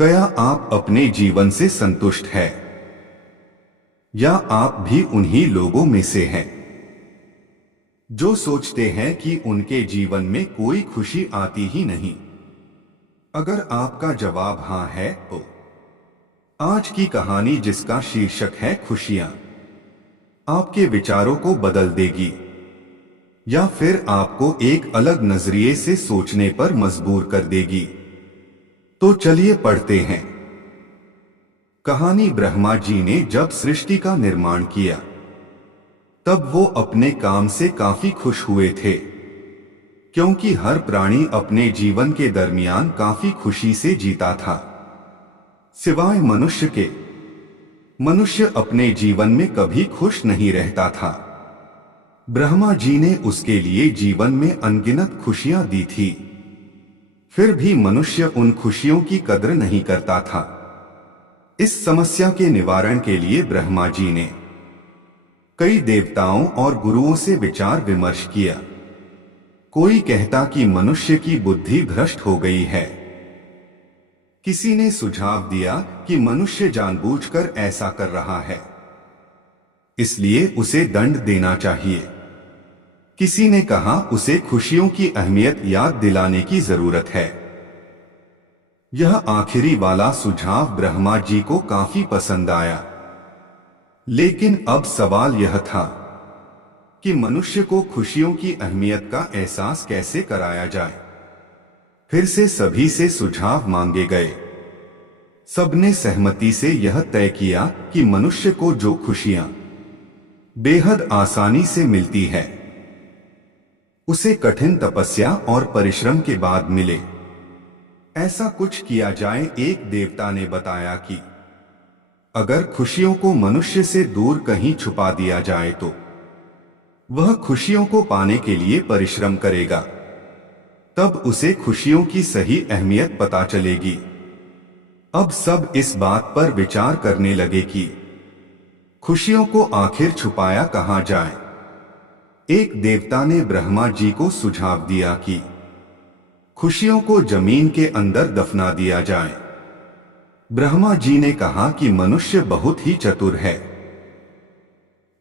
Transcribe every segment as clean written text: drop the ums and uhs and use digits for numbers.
क्या आप अपने जीवन से संतुष्ट हैं? या आप भी उन्हीं लोगों में से हैं जो सोचते हैं कि उनके जीवन में कोई खुशी आती ही नहीं? अगर आपका जवाब हाँ है तो आज की कहानी, जिसका शीर्षक है खुशियां, आपके विचारों को बदल देगी या फिर आपको एक अलग नजरिए से सोचने पर मजबूर कर देगी। तो चलिए पढ़ते हैं। कहानी। ब्रह्मा जी ने जब सृष्टि का निर्माण किया तब वो अपने काम से काफी खुश हुए थे, क्योंकि हर प्राणी अपने जीवन के दरमियान काफी खुशी से जीता था, सिवाय मनुष्य के। मनुष्य अपने जीवन में कभी खुश नहीं रहता था। ब्रह्मा जी ने उसके लिए जीवन में अनगिनत खुशियां दी थी, फिर भी मनुष्य उन खुशियों की कद्र नहीं करता था। इस समस्या के निवारण के लिए ब्रह्मा जी ने कई देवताओं और गुरुओं से विचार विमर्श किया। कोई कहता कि मनुष्य की बुद्धि भ्रष्ट हो गई है। किसी ने सुझाव दिया कि मनुष्य जानबूझकर ऐसा कर रहा है, इसलिए उसे दंड देना चाहिए। किसी ने कहा उसे खुशियों की अहमियत याद दिलाने की जरूरत है। यह आखिरी वाला सुझाव ब्रह्मा जी को काफी पसंद आया, लेकिन अब सवाल यह था कि मनुष्य को खुशियों की अहमियत का एहसास कैसे कराया जाए। फिर से सभी से सुझाव मांगे गए। सबने सहमति से यह तय किया कि मनुष्य को जो खुशियां बेहद आसानी से मिलती है, उसे कठिन तपस्या और परिश्रम के बाद मिले। ऐसा कुछ किया जाए। एक देवता ने बताया कि अगर खुशियों को मनुष्य से दूर कहीं छुपा दिया जाए तो वह खुशियों को पाने के लिए परिश्रम करेगा, तब उसे खुशियों की सही अहमियत पता चलेगी। अब सब इस बात पर विचार करने लगे कि खुशियों को आखिर छुपाया कहां जाए। एक देवता ने ब्रह्मा जी को सुझाव दिया कि खुशियों को जमीन के अंदर दफना दिया जाए। ब्रह्मा जी ने कहा कि मनुष्य बहुत ही चतुर है,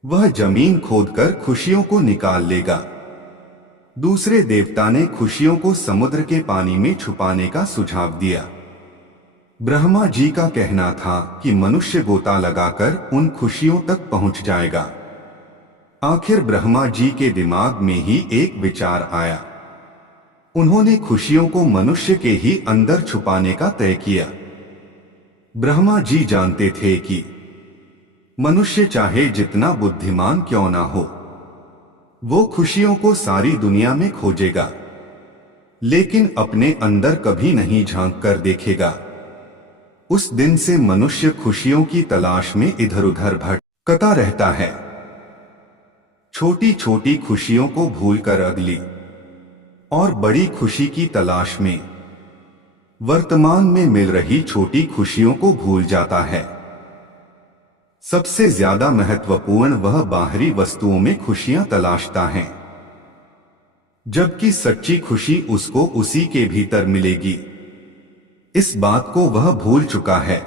वह जमीन खोदकर खुशियों को निकाल लेगा। दूसरे देवता ने खुशियों को समुद्र के पानी में छुपाने का सुझाव दिया। ब्रह्मा जी का कहना था कि मनुष्य गोता लगाकर उन खुशियों तक पहुंच जाएगा। आखिर ब्रह्मा जी के दिमाग में ही एक विचार आया। उन्होंने खुशियों को मनुष्य के ही अंदर छुपाने का तय किया। ब्रह्मा जी जानते थे कि मनुष्य चाहे जितना बुद्धिमान क्यों ना हो, वो खुशियों को सारी दुनिया में खोजेगा, लेकिन अपने अंदर कभी नहीं झांक कर देखेगा। उस दिन से मनुष्य खुशियों की तलाश में इधर उधर भटकता रहता है, छोटी छोटी खुशियों को भूलकर अगली और बड़ी खुशी की तलाश में वर्तमान में मिल रही छोटी खुशियों को भूल जाता है। सबसे ज्यादा महत्वपूर्ण वह बाहरी वस्तुओं में खुशियां तलाशता है, जबकि सच्ची खुशी उसको उसी के भीतर मिलेगी। इस बात को वह भूल चुका है।